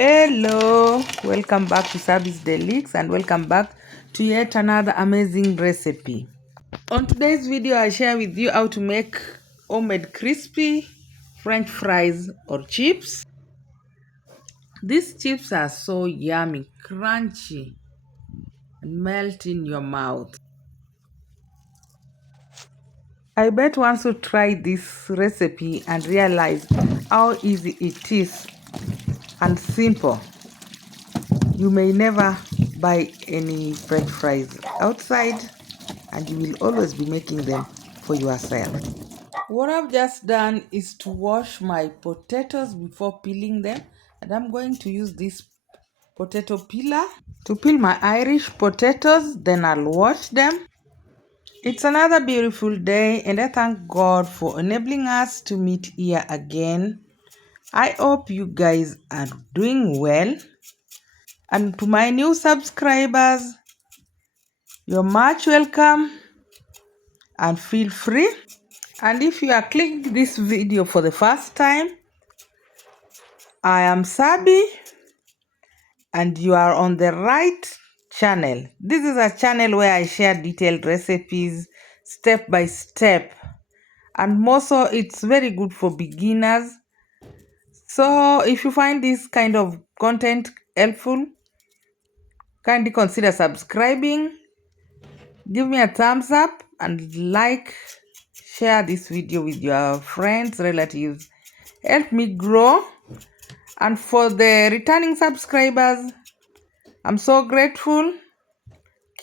Hello, welcome back to Service Delix and welcome back to yet another amazing recipe. On today's video, I share with you how to make homemade crispy French fries or chips. These chips are so yummy, crunchy, and melt in your mouth. I bet once you try this recipe and realize how easy it is and simple, you may never buy any French fries outside and you will always be making them for yourself. What I've just done is to wash my potatoes before peeling them, and I'm going to use this potato peeler to peel my Irish potatoes, then I'll wash them. It's another beautiful day and I thank God for enabling us to meet here again. I hope you guys are doing well. And to my new subscribers, you're much welcome and feel free. And if you are clicking this video for the first time, I am Sabi and you are on the right channel. This is a channel where I share detailed recipes step by step, and more so it's very good for beginners. So if you find this kind of content helpful, kindly consider subscribing, give me a thumbs up and share this video with your friends, relatives. Help me grow. And for the returning subscribers, I'm so grateful.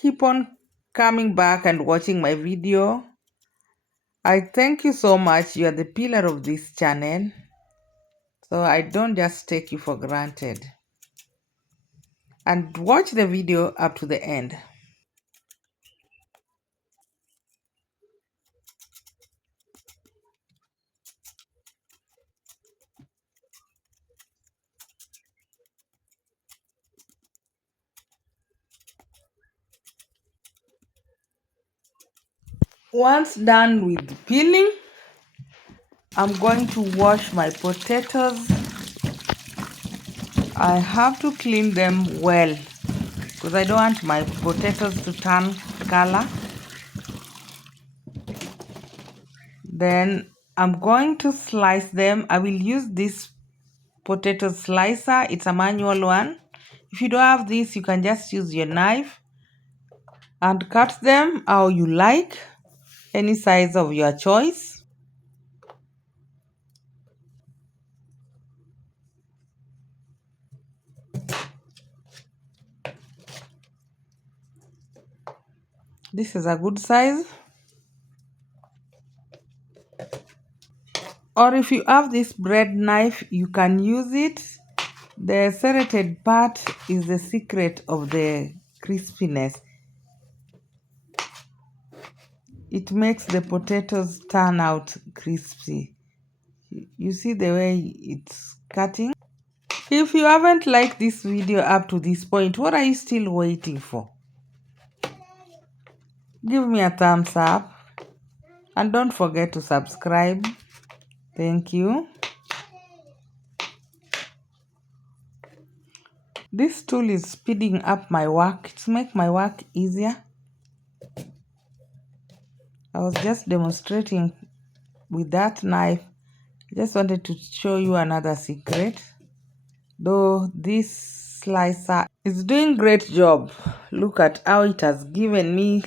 Keep on coming back and watching my video. I thank you so much. You are the pillar of this channel. So I don't just take you for granted. And watch the video up to the end. Once done with peeling, I'm going to wash my potatoes. I have to clean them well because I don't want my potatoes to turn color. Then I'm going to slice them. I will use this potato slicer. It's a manual one. If you don't have this, you can just use your knife and cut them how you like, any size of your choice. This is a good size. Or if you have this bread knife, you can use it. The serrated part is the secret of the crispiness. It makes the potatoes turn out crispy. You see the way it's cutting? If you haven't liked this video up to this point, what are you still waiting for? Give me a thumbs up and don't forget to subscribe. Thank you. This tool is speeding up my work. It's make my work easier. I was just demonstrating with that knife. I just wanted to show you another secret. Though this slicer is doing great job. Look at how it has given me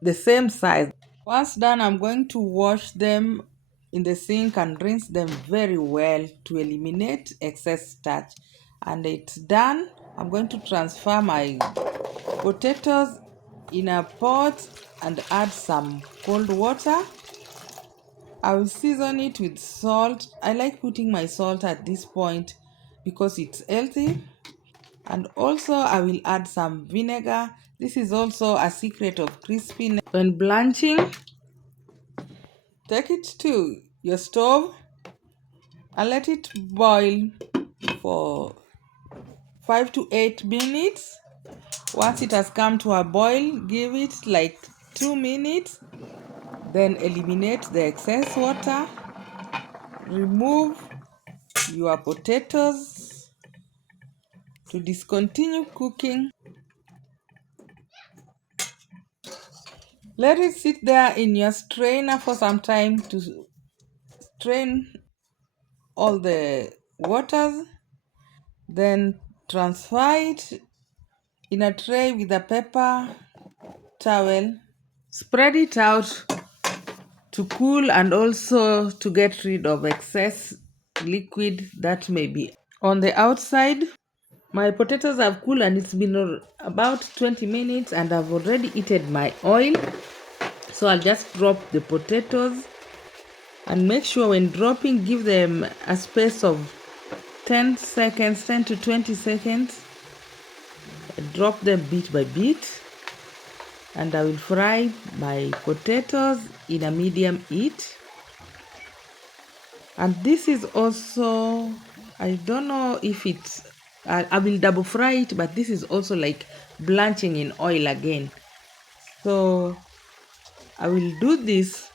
the same size. Once done, I'm going to wash them in the sink and rinse them very well to eliminate excess starch. And it's done. I'm going to transfer my potatoes in a pot and add some cold water. I will season it with salt. I like putting my salt at this point because it's healthy. And also I will add some vinegar. This is also a secret of crispiness. When blanching, take it to your stove and let it boil for 5 to 8 minutes. Once it has come to a boil, give it like 2 minutes. Then eliminate the excess water. Remove your potatoes To discontinue cooking, let it sit there in your strainer for some time to strain all the waters. Then transfer it in a tray with a paper towel. Spread it out to cool and also to get rid of excess liquid that may be on the outside. My potatoes have cooled and it's been about 20 minutes and I've already heated my oil. So I'll just drop the potatoes and make sure when dropping, give them a space of 10 seconds, 10 to 20 seconds. Drop them bit by bit, and I will fry my potatoes in a medium heat. And this is also, I don't know if it's, I will double fry it, but this is also like blanching in oil again. So I will do this.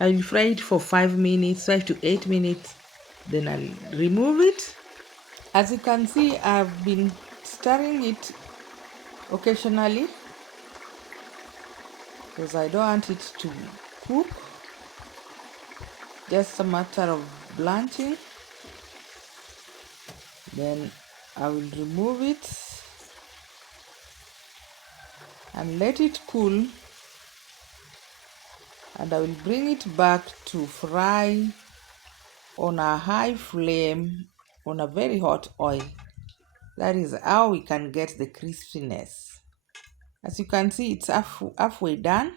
I will fry it for 5 minutes, 5 to 8 minutes. Then I'll remove it. As you can see, I've been stirring it occasionally because I don't want it to cook. Just a matter of blanching. Then I will remove it and let it cool, and I will bring it back to fry on a high flame on a very hot oil. That is how we can get the crispiness. As you can see, it's halfway done.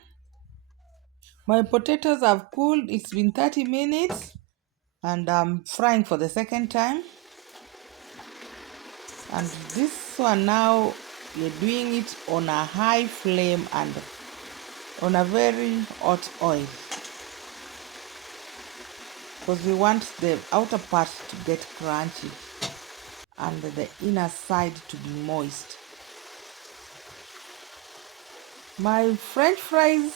My potatoes have cooled. It's been 30 minutes and I'm frying for the second time. And this one now, we're doing it on a high flame and on a very hot oil, because we want the outer part to get crunchy and the inner side to be moist. My french fries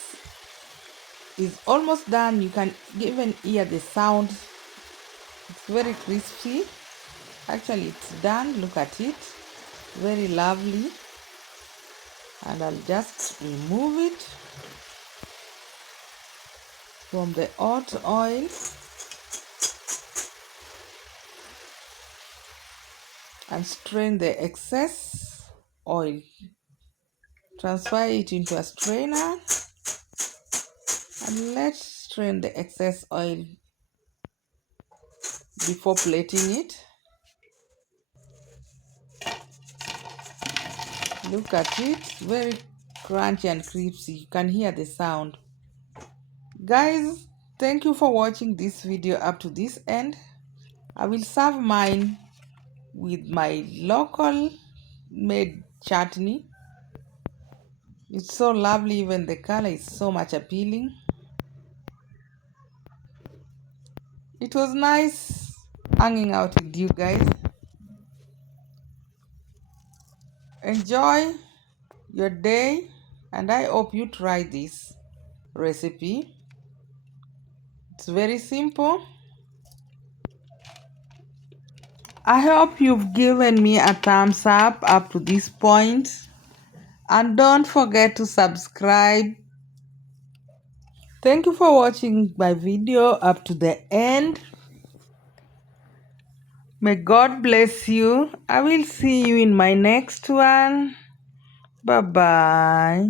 is almost done. You can even hear the sound. It's very crispy. Actually, it's done. Look at it. Very lovely. And I'll just remove it from the hot oil and strain the excess oil. Transfer it into a strainer and let's strain the excess oil before plating it. Look at it, very crunchy and crispy. You can hear the sound. Guys, thank you for watching this video up to this end. I will serve mine with my local made chutney. It's so lovely, even the color is so much appealing. It was nice hanging out with you guys. Enjoy your day and I hope you try this recipe. It's very simple. I hope you've given me a thumbs up to this point, and don't forget to subscribe. Thank you for watching my video up to the end. May God bless you. I will see you in my next one. Bye bye.